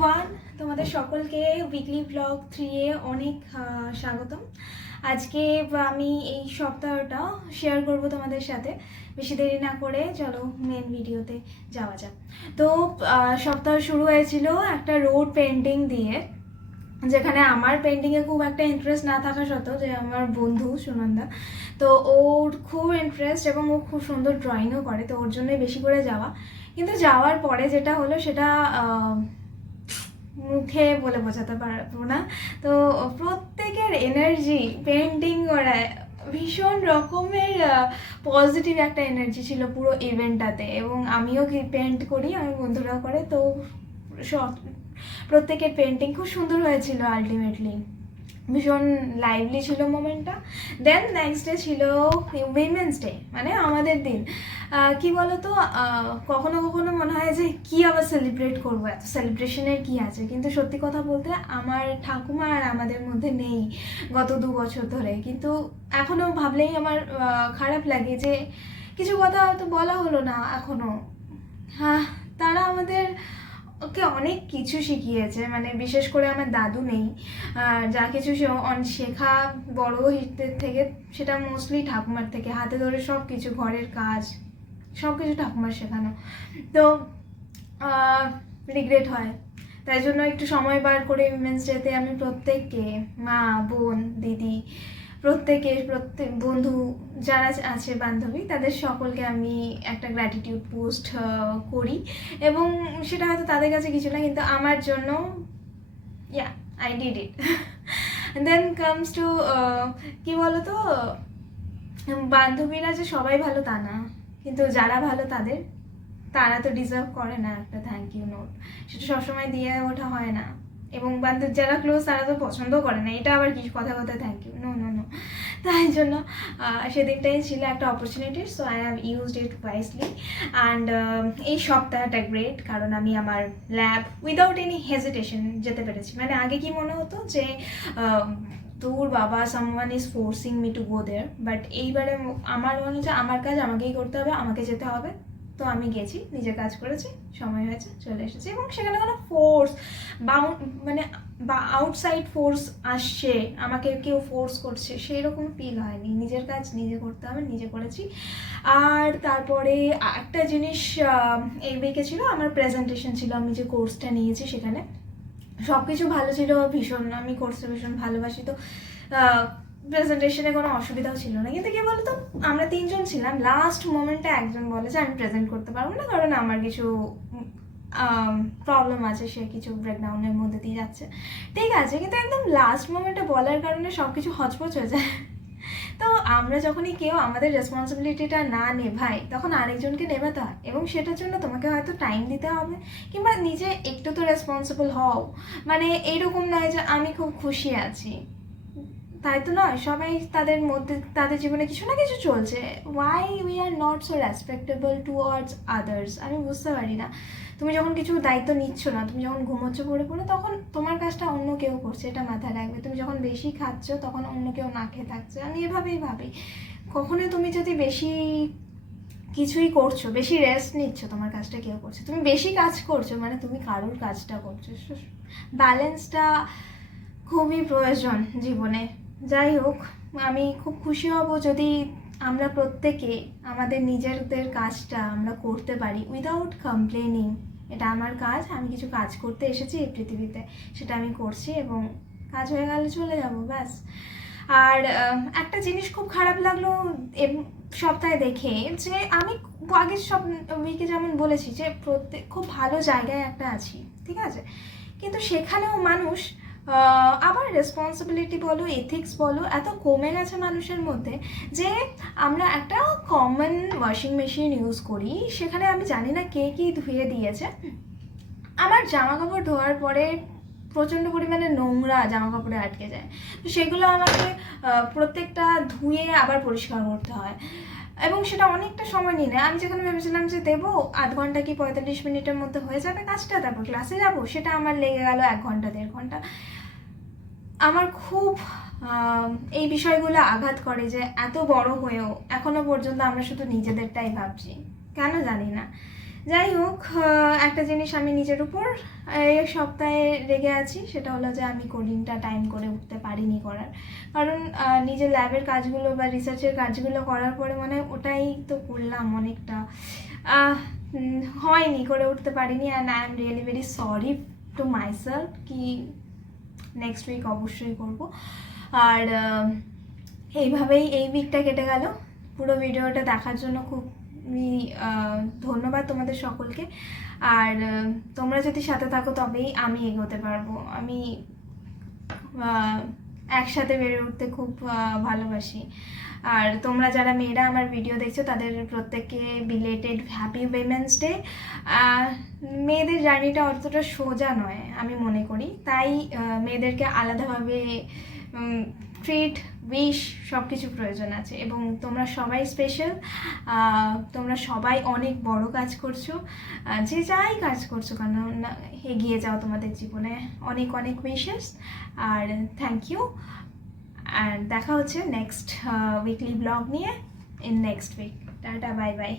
Everyone, তোমাদের সকলকে weekly blog 3 এ অনেক স্বাগতম। আজকে আমি এই সপ্তাহটা শেয়ার করব তোমাদের সাথে। বেশি দেরি না করে চলো মেন ভিডিওতে যাওয়া যাক। তো সপ্তাহ শুরু হয়েছিল একটা রোড পেন্টিং দিয়ে, যেখানে আমার পেন্টিংয়ে খুব একটা ইন্টারেস্ট না থাকা সত্ত্বেও, যে আমার বন্ধু সুনন্দা, তো ওর খুব ইন্টারেস্ট এবং ও খুব সুন্দর ড্রয়িংও করে, তো ওর জন্যই বেশি করে যাওয়া। কিন্তু যাওয়ার পরে যেটা হলো সেটা মুখে বলে বোঝাতে পারবো না। তো প্রত্যেকের এনার্জি পেন্টিং করায় ভীষণ রকমের পজিটিভ একটা এনার্জি ছিল পুরো ইভেন্টটাতে। এবং আমিও পেন্ট করি, আমার বন্ধুরাও করে, তো প্রত্যেকের পেন্টিং খুব সুন্দর হয়েছিল। আলটিমেটলি ভীষণ লাইভলি ছিল মোমেন্টটা। দেন নেক্সট ডে ছিল উইমেন্স ডে, মানে আমাদের দিন। কি বলতো, কখনো কখনো মনে হয় যে কি আবার সেলিব্রেট করবো, এত সেলিব্রেশনের কি আছে। কিন্তু সত্যি কথা বলতে আমার ঠাকুমা আর আমাদের মধ্যে নেই গত 2 বছর ধরে। কিন্তু এখনও ভাবলেই আমার খারাপ লাগে যে কিছু কথা হয়তো বলা হলো না এখনও। হ্যাঁ, তারা আমাদের ওকে অনেক কিছু শিখিয়েছে, মানে বিশেষ করে আমার দাদু নেই, যা কিছু শেখা বড়দের থেকে সেটা মোস্টলি ঠাকুমার থেকে। হাতে ধরে সব কিছু, ঘরের কাজ সব কিছু ঠাকুমার শেখানো। তো রিগ্রেট হয়, তাই জন্য একটু সময় বার করে উইমেন্স ডেতে আমি প্রত্যেককে, মা, বোন, দিদি, প্রত্যেক বন্ধু যারা আছে, বান্ধবী, তাদের সকলকে আমি একটা গ্র্যাটিটিউড পোস্ট করি। এবং সেটা হয়তো তাদের কাছে কিছু না, কিন্তু আমার জন্য I did it. Then comes to কি বলতো, বান্ধবীরা যে সবাই ভালো তা না, কিন্তু যারা ভালো তারা তো ডিজার্ভ করে না একটা থ্যাংক ইউ নোট। সেটা সবসময় দিয়ে ওঠা হয় না। এবং বান্ধব যারা ক্লোজ তারা তো পছন্দ করে না, এটা আবার কি কথা thank you, no no no. তাই জন্য সেদিনটাই ছিল একটা opportunity, so I have used it wisely. And এই সপ্তাহটা গ্রেট, কারণ আমি আমার ল্যাব উইদাউট এনি হেজিটেশন যেতে পেরেছি। মানে আগে কি মনে হতো যে তোর বাবা someone is forcing me to go there, but এইবারে আমার মনে হচ্ছে আমার কাজ আমাকেই করতে হবে, আমাকে যেতে হবে। তো আমি গেছি, নিজের কাজ করেছি, সময় হয়েছে, চলে এসেছি। এবং সেখানে কোনো ফোর্স মানে বা আউটসাইড ফোর্স আসছে, আমাকে কেউ ফোর্স করছে, সেই রকম ফিল হয়নি। নিজের কাজ নিজে করতে হবে, নিজে করেছি। আর তারপরে একটা জিনিস এই উইকে ছিল, আমার প্রেজেন্টেশন ছিল। আমি যে কোর্সটা নিয়েছি সেখানে সব কিছু ভালো ছিল, ভীষণ, আমি কোর্সটা ভীষণ ভালোবাসি। তো প্রেজেন্টেশনে কোনো অসুবিধাও ছিল না। কিন্তু কি বলতো, আমরা 3 জন ছিলাম, লাস্ট মোমেন্টে একজন বলে যে আমি প্রেজেন্ট করতে পারবো না, কারণ আমার কিছু প্রবলেম আছে, সে কিছু ব্রেকডাউনের মধ্যে দিয়ে যাচ্ছে। ঠিক আছে, কিন্তু একদম লাস্ট মোমেন্টে বলার কারণে সব কিছু হচপচ হয়ে যায়। তো আমরা যখনই কেউ আমাদের রেসপন্সিবিলিটিটা না নেভাই, তখন আরেকজনকে নেভাতে হয়। এবং সেটার জন্য তোমাকে হয়তো টাইম দিতে হবে, কিংবা নিজে একটু তো রেসপন্সিবল হও। মানে এইরকম নয় যে আমি খুব খুশি আছি, তাই তো নয়। সবাই তাদের মধ্যে, তাদের জীবনে কিছু না কিছু চলছে। Why we are not so respectable towards others, আমি বুঝতে পারি না। তুমি যখন কিছু দায়িত্ব নিচ্ছ না, তুমি যখন ঘুমোচ্ছ পড়ে পড়ে, তখন তোমার কাজটা অন্য কেউ করছে, এটা মাথায় রাখবে। তুমি যখন বেশি খাচ্ছ, তখন অন্য কেউ না খেয়ে থাকছে। আমি এভাবেই ভাবি, কখনোই তুমি যদি বেশি কিছুই করছো, বেশি রেস্ট নিচ্ছ, তোমার কাজটা কেউ করছে। তুমি বেশি কাজ করছো মানে তুমি কারোর কাজটা করছো। ব্যালেন্সটা খুবই প্রয়োজন জীবনে। যাই হোক, আমি খুব খুশি হব যদি আমরা প্রত্যেকে আমাদের নিজেদের কাজটা আমরা করতে পারি উইদাউট কমপ্লেনিং। এটা আমার কাজ, আমি কিছু কাজ করতে এসেছি এই পৃথিবীতে, সেটা আমি করছি, এবং কাজ হয়ে গেলে চলে যাব, ব্যাস। আর একটা জিনিস খুব খারাপ লাগলো সপ্তাহে দেখে, যে আমি আগের সব উইকে যেমন বলেছি যে খুব ভালো জায়গায় একটা আছি, ঠিক আছে, কিন্তু সেখানেও মানুষ আবার রেসপন্সিবিলিটি বলো, এথিক্স বলো, এত কমে গেছে মানুষের মধ্যে যে আমরা একটা কমন ওয়াশিং মেশিন ইউজ করি। সেখানে আমি জানি না কে কী ধুয়ে দিয়েছে, আমার জামা কাপড় ধোয়ার পরে প্রচণ্ড পরিমাণে নোংরা জামা কাপড়ে আটকে যায়। তো সেগুলো আমাকে প্রত্যেকটা ধুয়ে আবার পরিষ্কার করতে হয়, এবং সেটা অনেকটা সময় নিয়ে নেয়। আমি যেখানে ভেবেছিলাম যে দেবো আধ ঘন্টা কি 45 মিনিটের মধ্যে হয়ে যাবে কাজটা, তারপর ক্লাসে যাবো, সেটা আমার লেগে গেল 1 ঘন্টা 1.5 ঘন্টা। আমার খুব এই বিষয়গুলো আঘাত করে যে এত বড় হয়েও এখনো পর্যন্ত আমরা শুধু নিজেদেরটাই ভাবছি, কেন জানি না। যাই হোক, একটা জিনিস আমি নিজের উপর এই সপ্তাহে রেগে আছি, সেটা হলো যে আমি কোডিংটা টাইম করে উঠতে পারিনি করার। কারণ নিজের ল্যাবের কাজগুলো বা রিসার্চের কাজগুলো করার পরে মানে ওটাই তো করলাম অনেকটা, হয়নি, করে উঠতে পারিনি। And I am really very sorry to myself, কি নেক্সট উইক অবশ্যই করব। আর এইভাবেই এই উইকটা কেটে গেল। পুরো ভিডিওটা দেখার জন্য খুব ধন্যবাদ তোমাদের সকলকে। আর তোমরা যদি সাথে থাকো তবেই আমি এগোতে পারবো। আমি একসাথে বেড়ে উঠতে খুব ভালোবাসি। আর তোমরা যারা মেয়েরা আমার ভিডিও দেখছো তাদের প্রত্যেককে বিলেটেড হ্যাপি উইমেন্স ডে। মেয়েদের জার্নিটা অতটা সোজা নয় আমি মনে করি, তাই মেয়েদেরকে আলাদাভাবে ট্রিট, উইশ সব কিছু প্রয়োজন আছে। এবং তোমরা সবাই স্পেশাল, তোমরা সবাই অনেক বড় কাজ করছো, যে যাই কাজ করছো কেন না, এগিয়ে যাও তোমাদের জীবনে। অনেক অনেক উইশেস আর থ্যাংক ইউ। আর দেখা হচ্ছে নেক্সট উইকলি ব্লগ নিয়ে in next week. Tata, bye by.